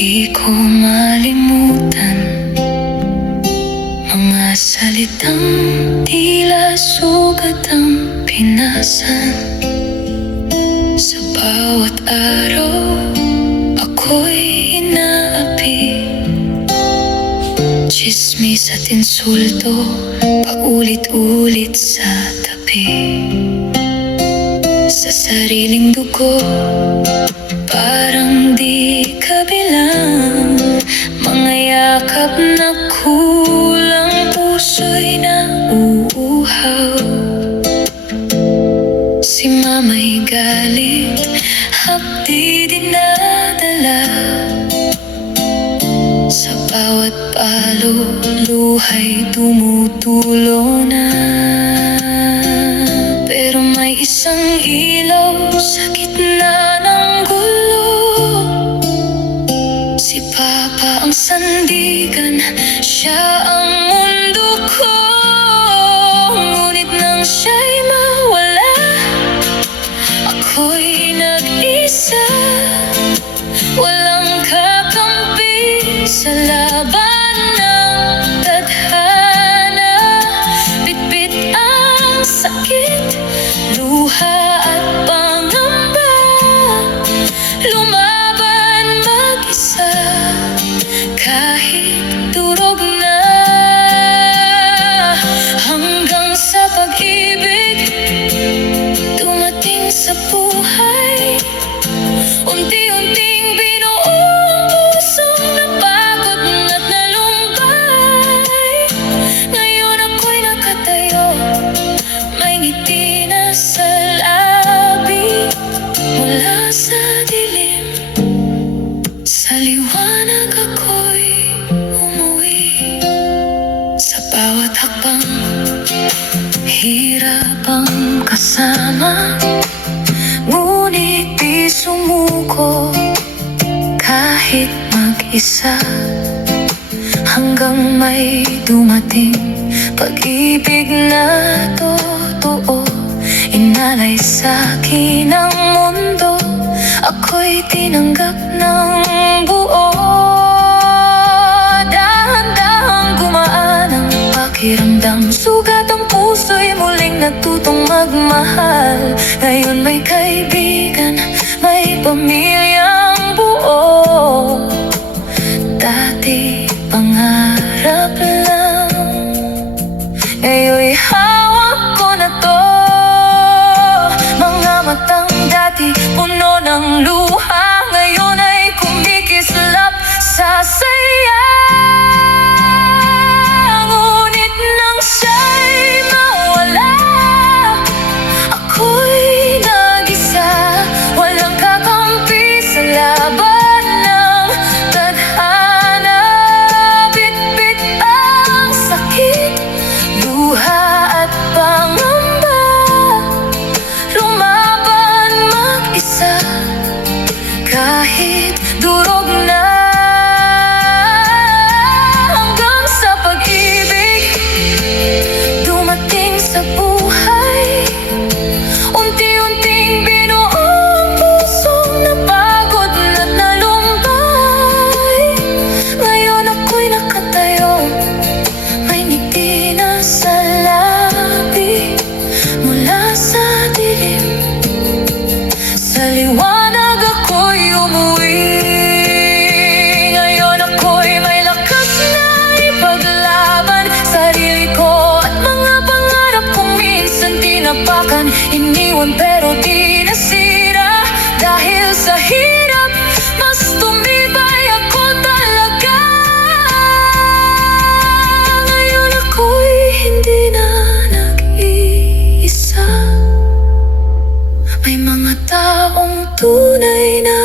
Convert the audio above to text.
Di ko malimutan mga salitang tila sugat ang pinasan. Sa bawat araw ako'y inaapi, tsismis at insulto paulit-ulit sa tabi. Sa sariling dugo parang di kabilang, mga yakap na kulang, puso'y nauuhaw. Si mama'y galit, hapdi dinadala. Sa bawat palo, luha'y tumutulo na. Pero may isang ilaw sa gitna ng gulo. Si Papa ang sandigan, siya ang mundo ko. Ngunit nang siya'y mawala, ako'y nag-isa. Walang kakampi sa laban ng tadhana. Bitbit ang sakit, luha at pangamba. Lumaban mag-isa kahit durog na. Hanggang sa pag-ibig dumating sa buhay, unti-unting binuo ang pusong napagod at nalumbay. Ngayon ako'y nakatayo, may ngiti na sa labi. Mula sa dilim, sa liwanag ako'y umuwi. Sa bawat hakbang, hirap ang kasama, ngunit di sumuko kahit mag-isa. Hanggang may dumating pag-ibig na totoo, inalay sa'kin ang mundo, ako'y tinanggap ng buo. Dahan-dahang gumaan ang pakiramdam, sugat ang puso'y muling natutong magmahal. Ngayon may kaibigan, may pamilyang buo. Dati pangarap lang, ngayon'y hawak ko na to. Mga matang dati puno ng luha, ngayon ay kumikislap sa saya. Ngunit nang siya'y mawala, ako'y nag-isa. Walang kakampi sa laban ng tadhana. Bitbit ang sakit, luha at pangamba. Lumaban mag-isa kahit durog na. Hanggang sa pag-ibig dumating sa buhay, unti-unting binuo ang pusong napagod at nalumbay. Ngayon ako'y nakatayo, may ngiti na sa labi. Mula sa dilim, sa liwanag ako'y umuwi. Ngayon ako'y may lakas na ipaglaban sarili ko at mga pangarap kong minsan tinapakan. Iniwan pero di nasira, dahil sa hirap mas tumibay ako talaga. Ngayon ako'y hindi na nag-iisa, may mga taong tunay na